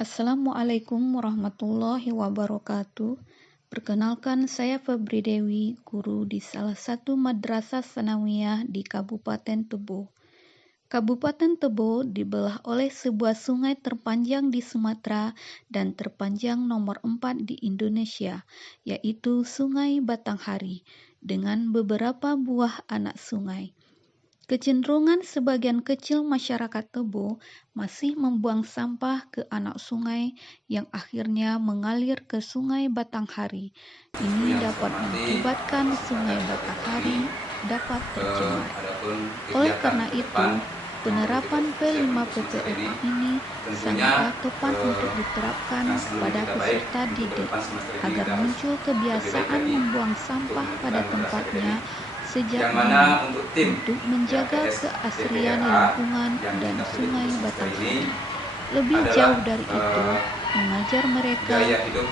Assalamualaikum warahmatullahi wabarakatuh. Perkenalkan, saya Febri Dewi, guru di salah satu madrasah sanawiyah di Kabupaten Tebo. Kabupaten Tebo dibelah oleh sebuah sungai terpanjang di Sumatera dan terpanjang nomor 4 di Indonesia, yaitu Sungai Batanghari, dengan beberapa buah anak sungai. Kecenderungan sebagian kecil masyarakat Tebo masih membuang sampah ke anak sungai yang akhirnya mengalir ke Sungai Batanghari. Ini dapat mengakibatkan Sungai Batanghari dapat tercemar. Oleh karena itu, penerapan P5PPRA ini sangatlah tepat untuk diterapkan pada peserta didik agar muncul kebiasaan membuang sampah pada tempatnya sejak dini untuk menjaga keasrian lingkungan dan Sungai Batanghari. Lebih jauh dari itu, mengajar mereka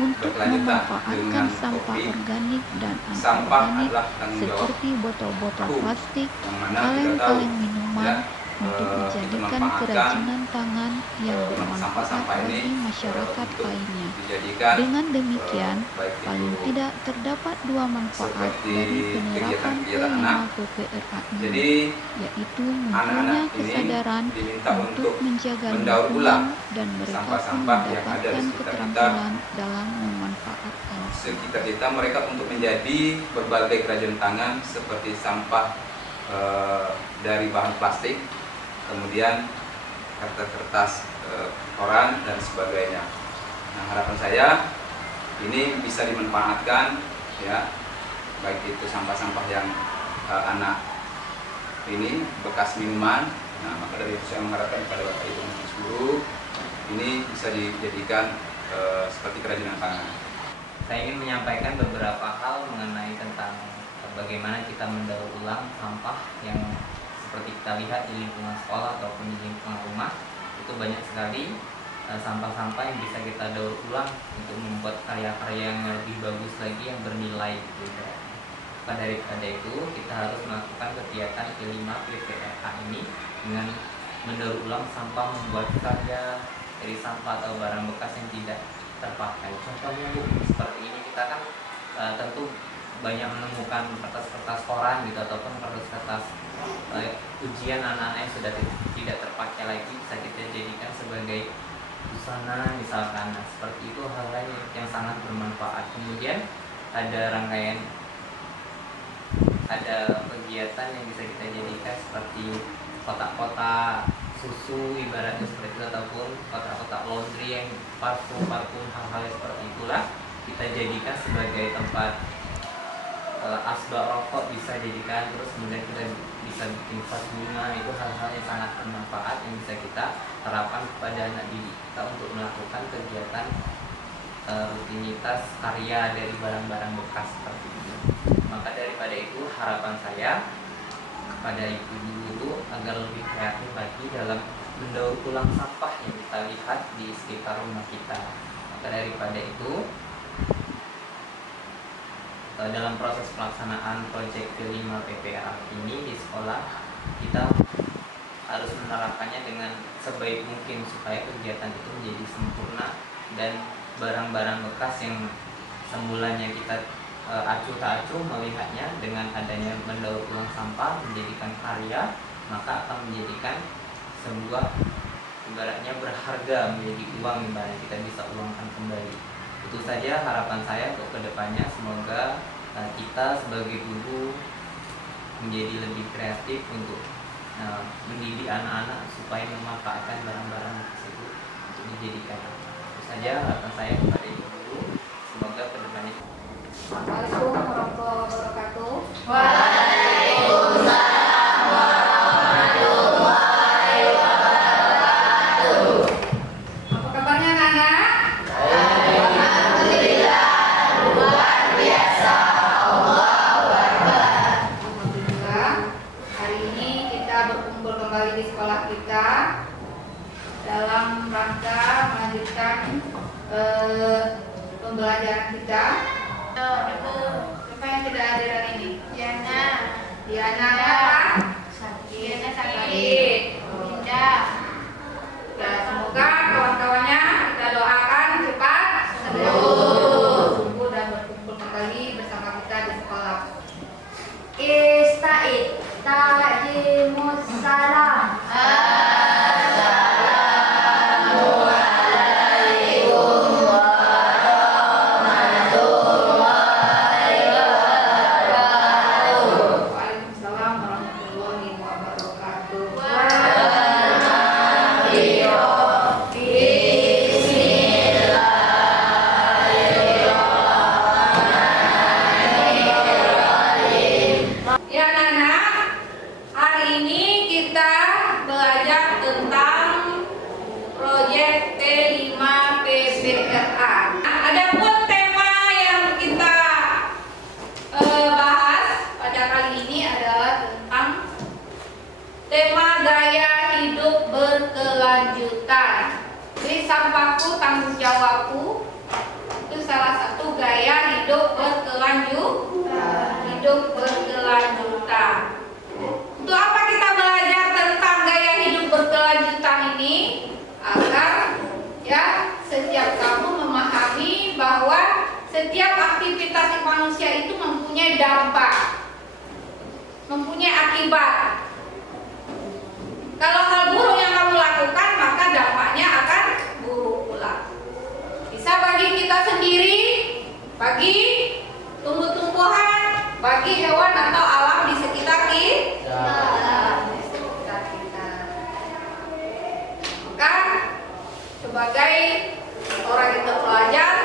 untuk memanfaatkan sampah organik dan anorganik seperti botol-botol plastik, kaleng-kaleng minuman untuk dijadikan kerajinan tangan yang bermanfaat bagi masyarakat lainnya. Dengan demikian, paling tidak terdapat dua manfaat dari penerapan P5PPRA ini, yaitu munculnya kesadaran untuk menjaga lingkungan dan mereka pun mendapatkan keterampilan dalam memanfaatkan. Sekitar kita mereka untuk menjadi berbagai kerajinan tangan seperti sampah dari bahan plastik, kemudian kertas koran dan sebagainya. Nah, harapan saya ini bisa dimanfaatkan, ya, baik itu sampah-sampah yang anak ini bekas minuman. Nah, maka dari itu saya mengharapkan kepada Bapak Ibu guru ini bisa dijadikan seperti kerajinan tangan. Saya ingin menyampaikan beberapa hal mengenai tentang bagaimana kita mendaur ulang sampah yang seperti kita lihat di lingkungan sekolah ataupun di lingkungan rumah. Itu banyak sekali sampah-sampah yang bisa kita daur ulang untuk membuat karya-karya yang lebih bagus lagi, yang bernilai gitu. Maka daripada itu kita harus melakukan kegiatan P5PPRA ini dengan mendaur ulang sampah, membuat karya dari sampah atau barang bekas yang tidak terpakai. Contohnya Bu, seperti ini kita kan tentu banyak menemukan kertas-kertas koran gitu ataupun kertas-kertas ujian anak-anak yang sudah tidak terpakai lagi, bisa kita jadikan sebagai busana misalkan. Nah, seperti itu hal-hal yang sangat bermanfaat. Kemudian ada kegiatan yang bisa kita jadikan seperti kotak-kotak susu ibaratnya seperti itu, ataupun kotak-kotak laundry yang parfum hal-hal seperti itulah kita jadikan sebagai tempat asbak rokok, bisa jadikan. Terus kemudian kita bisa bikin vas bunga. Itu hal-hal yang sangat bermanfaat yang bisa kita terapkan kepada anak didik kita untuk melakukan kegiatan rutinitas karya dari barang-barang bekas seperti itu. Maka daripada itu harapan saya kepada ibu guru agar lebih kreatif lagi dalam mendaur ulang sampah yang kita lihat di sekitar rumah kita. Maka daripada itu dalam proses pelaksanaan proyek P5PPRA ini di sekolah, kita harus menerapkannya dengan sebaik mungkin supaya kegiatan itu menjadi sempurna dan barang-barang bekas yang semulanya kita acuh tak acuh melihatnya, dengan adanya mendaur ulang sampah menjadikan karya, maka akan menjadikan sebuah ibaratnya berharga, menjadi uang ibaratnya kita bisa uangkan kembali. Itu saja harapan saya untuk kedepannya. Semoga kita sebagai guru menjadi lebih kreatif untuk mendidik anak-anak supaya memanfaatkan barang-barang tersebut untuk dijadikan. Itu saja harapan saya kepada ibu guru. Semoga kedepannya. Assalamualaikum warahmatullahi wabarakatuh. Waalaikumsalam warahmatullahi wabarakatuh. Apa kabarnya anak-anak? Alhamdulillah, luar biasa. Allahu Akbar. Alhamdulillah, hari ini kita berkumpul kembali di sekolah kita dalam rangka melanjutkan pembelajaran kita. Siapa yang tidak hadir hari ini? Diana apa? Diana sakit. Ya, semoga kawan-kawannya kita doakan sampahku tanggung jawabku itu salah satu gaya hidup berkelanjutan. Untuk apa kita belajar tentang gaya hidup berkelanjutan ini? Agar ya setiap kamu memahami bahwa setiap aktivitas manusia itu mempunyai dampak, mempunyai akibat. Kalau hal buruk yang kamu lakukan, maka dampaknya akan buruk pula. Bisa bagi kita sendiri, bagi tumbuh-tumbuhan, bagi hewan atau alam di sekitar kita. Maka sebagai orang yang terpelajar,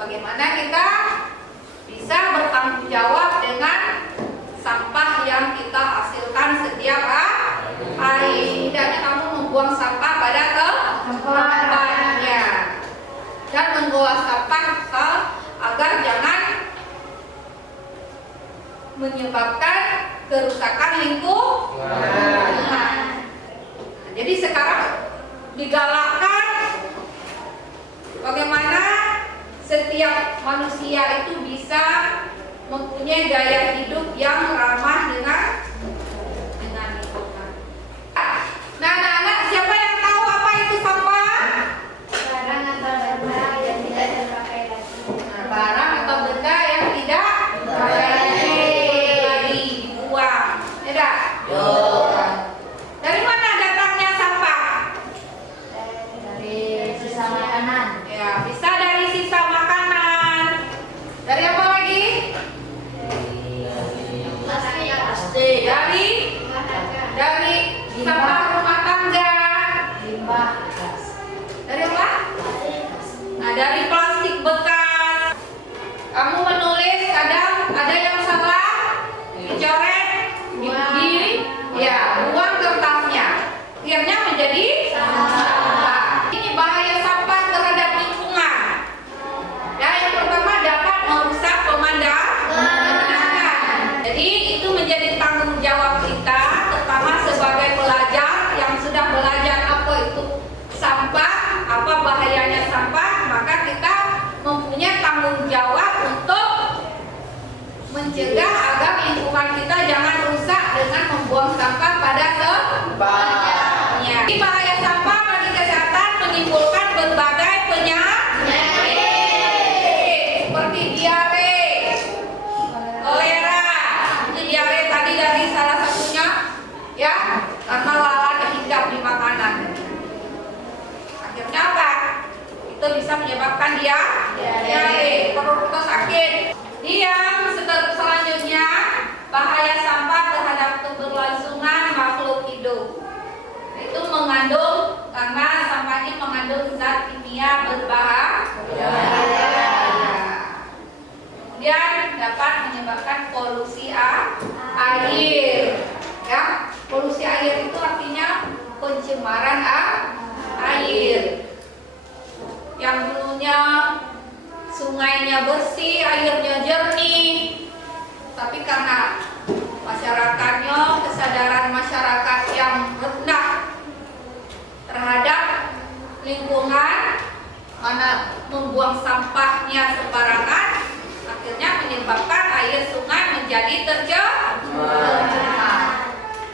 bagaimana kita bisa bertanggung jawab dengan sampah yang kita hasilkan setiap hari. Tidak hanya kamu membuang sampah pada tempatnya dan mengolah sampah agar jangan menyebabkan kerusakan lingkungan. Jadi sekarang digalakkan bagaimana setiap manusia itu bisa mempunyai gaya hidup yang ramah dengan lingkungan. Nah, anak-anak, siapa yang tahu apa itu sampah? Barang atau benda yang tidak terpakai lagi. Nah, barang atau benda yang tidak lagi dibuang. Tidak? Dari mana datangnya sampah? Dari sisa makanan. Ya, bisa dari sisa makanan. Dari apa lagi? Plastik. Dari sampah rumah tangga. Limbah. Dari apa? Nah, dari plastik bekas. Kamu menulis, kadang ada yang salah dicoret, buang kertasnya. Akhirnya menjadi sampah. Ini bahaya sampah terhadap lingkungan. Ya, yang pertama dapat merusak pemandangan. Jadi itu menjadi tanggung jawab kita, terutama sebagai pelajar yang sudah belajar apa itu sampah, apa bahayanya sampah, maka kita mempunyai tanggung jawab untuk mencegah agar lingkungan kita jangan rusak dengan membuang sampah pada tempatnya. Ini bahaya sampah bagi kesehatan menimbulkan berbagai penyakit seperti diare, kolera. Ini diare tadi dari salah satunya, ya, karena lalat yang hinggap di makanan. Akhirnya apa? Itu bisa menyebabkan diare, perut kita sakit. Yang selanjutnya, bahaya sampah terhadap keberlangsungan makhluk hidup. Itu mengandung, karena sampah ini mengandung zat kimia berbahaya. Kemudian dapat menyebabkan polusi air. Ya, polusi air itu artinya pencemaran air. Yang dulunya sungainya bersih, airnya jernih, tapi karena masyarakatnya, kesadaran masyarakat yang rendah terhadap lingkungan, mana membuang sampahnya sembarangan, akhirnya menyebabkan air sungai menjadi tercemar.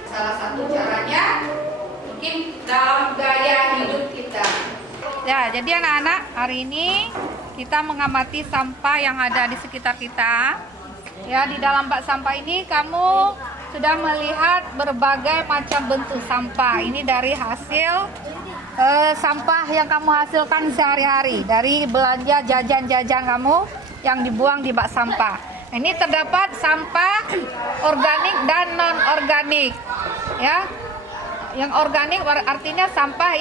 Salah satu caranya mungkin dalam gaya hidup kita. Ya, jadi anak-anak, hari ini kita mengamati sampah yang ada di sekitar kita. Ya, di dalam bak sampah ini kamu sudah melihat berbagai macam bentuk sampah. Ini dari hasil sampah yang kamu hasilkan sehari-hari, dari belanja jajan-jajan kamu yang dibuang di bak sampah. Ini terdapat sampah organik dan non-organik. Ya, yang organik artinya sampah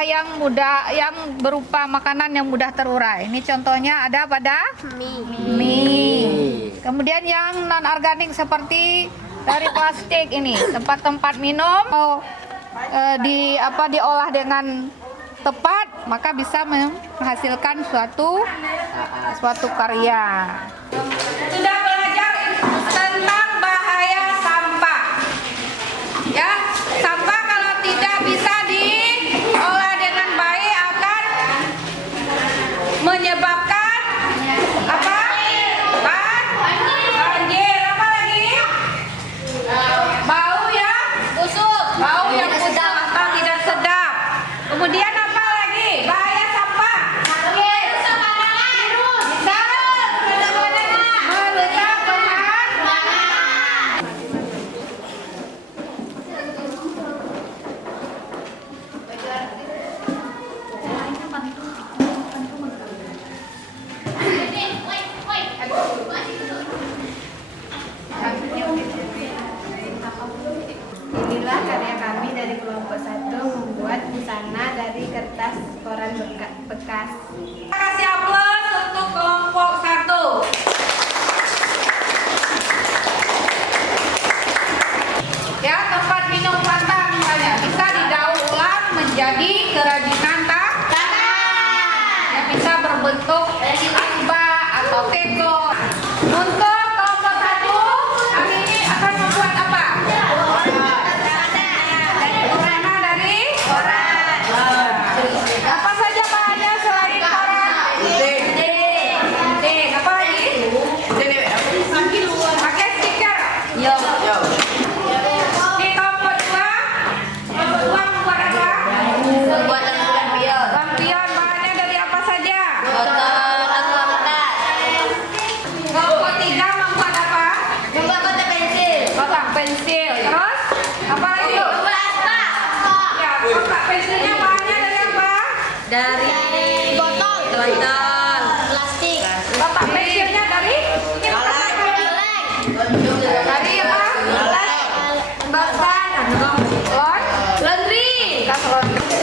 yang mudah, yang berupa makanan yang mudah terurai. Ini contohnya ada pada mie. Kemudian yang non organik seperti dari plastik ini, tempat-tempat minum diolah dengan tepat, maka bisa menghasilkan suatu karya. Sudah belajar tentang bahaya sampah. Ya, sampah kalau tidak bisa diolah dengan baik Kemudian apa lagi? Bahaya sampah. Bisa merusak pemandangan. Inilah karya kami dari kelompok 1 membuat busana dari kertas koran bekas. Kita kasih aplaus untuk kelompok 1. Ya, tempat minum Fanta misalnya bisa didaur ulang menjadi kerajinan tangan yang bisa berbentuk asbak atau teko. Untuk kelompok 1 hari ini akan membuat apa? Warna dari koran. Apa saja bahannya selain koran? Gunting. Apa lagi? Pakai stiker. Di kelompok 2 membuat apa? Lampion. Bahannya dari apa saja? Kelompok 3 membuat apa? Kotak pensil. Terus apa lagi? Ya, kotak pensilnya bahannya dari apa? Plastik. Kotak pensilnya dari dari apa? Bahan laundry. Kas laundry.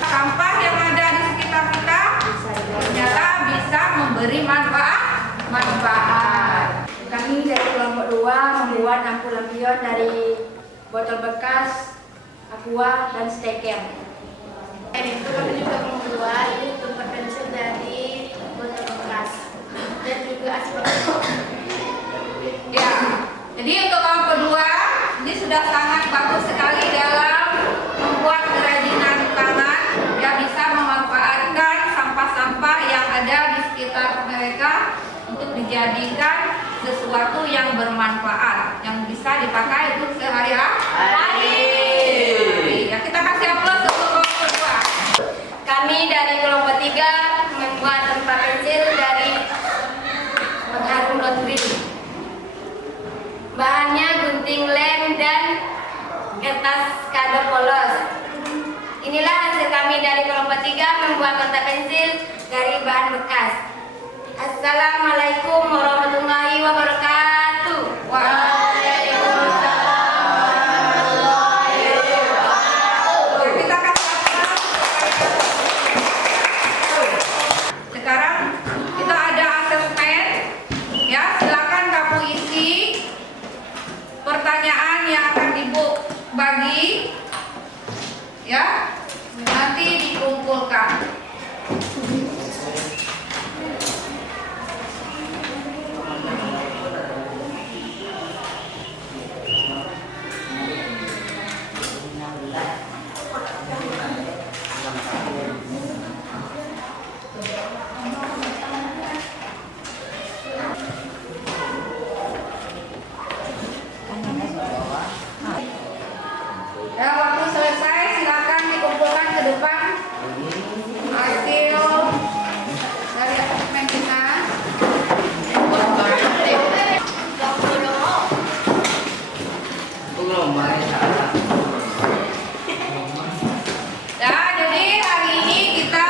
Sampah yang ada di sekitar kita ternyata bisa memberi manfaat. Kami dari kelompok 2 membuat lampu lampion dari botol bekas, aqua, dan steker. Dan itu kami juga membuat tempat pensil dari botol bekas dan juga asbak. Ya, jadi untuk kelompok 2 ini sudah sangat bagus sekali dalam membuat kerajinan tangan yang bisa memanfaatkan sampah-sampah yang ada di sekitar mereka untuk dijadikan sesuatu yang bermanfaat yang bisa dipakai untuk sehari-hari. Ya, kita kasih aplaus untuk kelompok 2. Kami dari kelompok 3 membuat tempat pensil dari pengharum laundry. Bahannya gunting lem dan kertas kado polos. Inilah hasil kami dari kelompok 3 membuat kotak pensil dari bahan bekas. Assalamualaikum warahmatullahi wabarakatuh. Ya, kita kasih aplaus. Sekarang kita ada asesmen. Ya, silakan kamu isi pertanyaan yang akan Ibu bagi. Ya, nanti dikumpulkan. Ya, waktu selesai silakan dikumpulkan ke depan hasil dari asesmen kita. Ya, jadi hari ini kita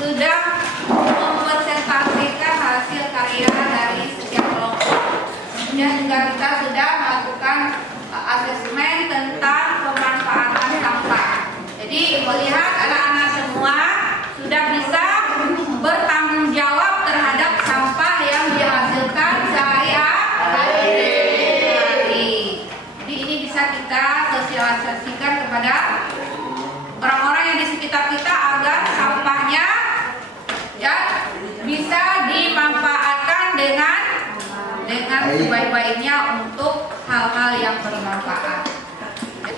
sudah mempresentasikan hasil karya dari setiap kelompok. Kemudian juga kita sudah melakukan asesmen tentang pemanfaatan sampah. Jadi melihat anak-anak semua sudah bisa bertanggung jawab terhadap sampah yang dihasilkan sehari-hari. Jadi ini bisa kita sosialisasikan kepada orang-orang yang di sekitar kita agar sampahnya ya bisa dimanfaatkan dengan sebaik-baiknya untuk hal-hal yang bermanfaat.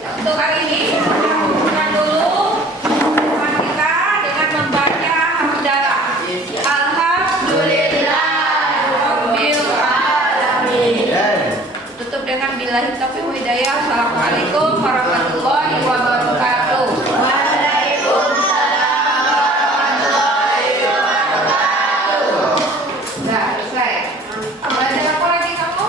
Untuk hari ini kita dulu teman kita dengan membaca hamdalah. Alhamdulillah Rabbil Alamin. Tutup dengan Wabillahi taufiq wal hidayah. Assalamualaikum warahmatullahi